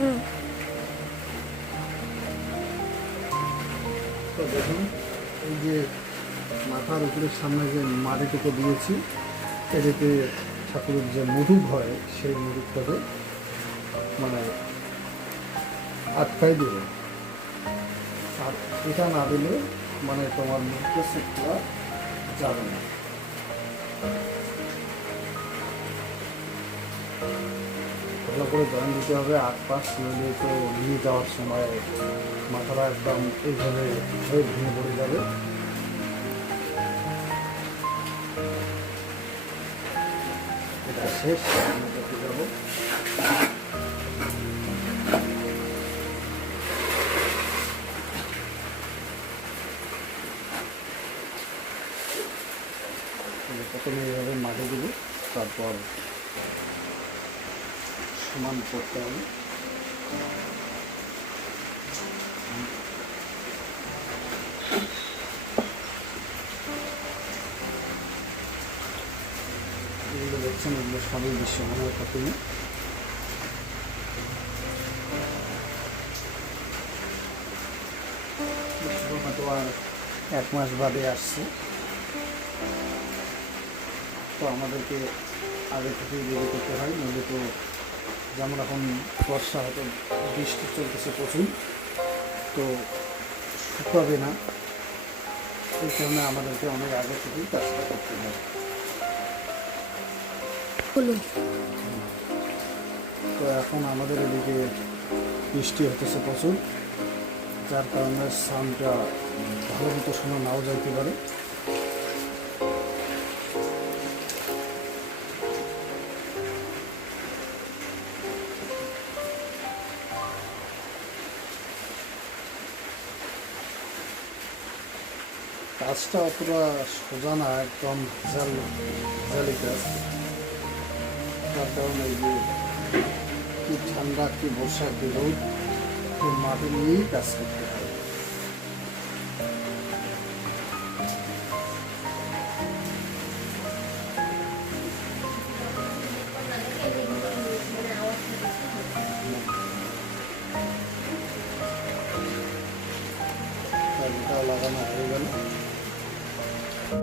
তো দেখুন এই যে মাথার উপরের সামনে যে মাটিটুকু দিয়েছি, এটাতে ঠাকুরের যে মুরুগ হয় সেই মুরুগটাকে মানে আটকাই দেবে। আর এটা না দিলে মানে তোমার মুখটা সেটটা যাবে না। ভালো করে জয়েন দিতে হবে, আটপাশ নইলে তো নিয়ে যাওয়ার সময় মাথাটা একদম এইভাবে হয়ে ভেঙে পড়ে যাবে। এটা শেষ, আমরা দেখতে যাবো। প্রথমে এইভাবে মাটি দেবো, তারপর সমান করতে হবে। এগুলো দেখছেন, এগুলো সবই বিশ্বমানের প্রথমে। বিশ্বকর্মা তো আর 1 মাস বাদে আসছে, তো আমাদেরকে আগে থেকেই রেডি করতে হয়, নইলে তো যেমন এখন বর্ষা, হয়তো বৃষ্টি চলতেছে প্রচুর, তো শুকাবে না। এই কারণে আমাদেরকে অনেক আগে থেকেই কাজটা করতে হয়। তো এখন আমাদের এদিকে বৃষ্টি হতেছে প্রচুর, যার কারণে সাউন্ডটা ভালো মতো শোনা নাও যাইতে পারে। কাজটা অতটা সোজা না, একদম ভেজালি কাজ। তার কারণে এই যে কি ঠান্ডা, কি বর্ষা, কি রোদ, মাটি নিয়েই কাজ করতে হয়।